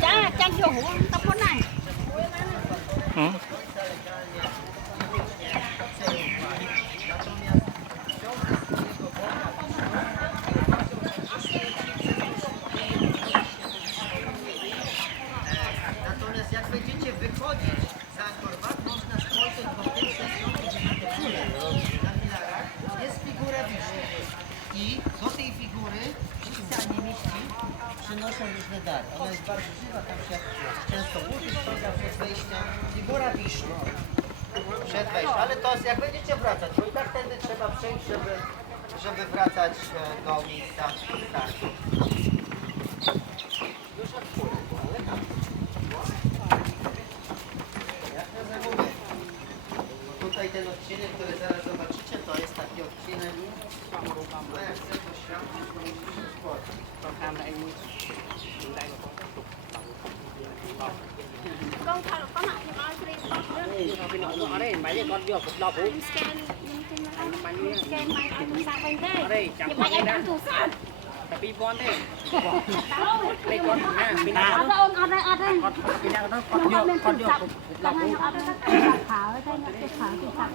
Chả chăn vô hũ tao có này. Natomiast jak będziecie wychodzić za Angkor można spojrzeć, bo pierwsze na filarach jest figura Wiszny. I do tej figury specjalnie mieści przynoszą różne dary. Ona jest bardzo żywa, tam się często burzy ściąga przed wejściem. Figura Wiszny przed wejściem, ale to jest jak będziecie wracać, bo i tak tędy trzeba przejść, żeby wracać do miejsca startu. Już od góry, ale tam. Jak na zamówienie. Tutaj ten odcinek, który zaraz zobaczycie, to jest taki odcinek, no jak chcę to światło, to musisz się spłacić. Con thằng có mặt thì nói Cái nọ ở đây, máy này con vừa cục đọc scan scan máy anh sang bên đây. ở đây chẳng Nhưng có mà gì em đâu. ăn tủ sao? Tapi pon thế. Đây con nha, bên Ở này đây ở đây ở đây. con bên này con vừa cục đọc. Ở đây khảo ở đây nó cái khảo thì sạch.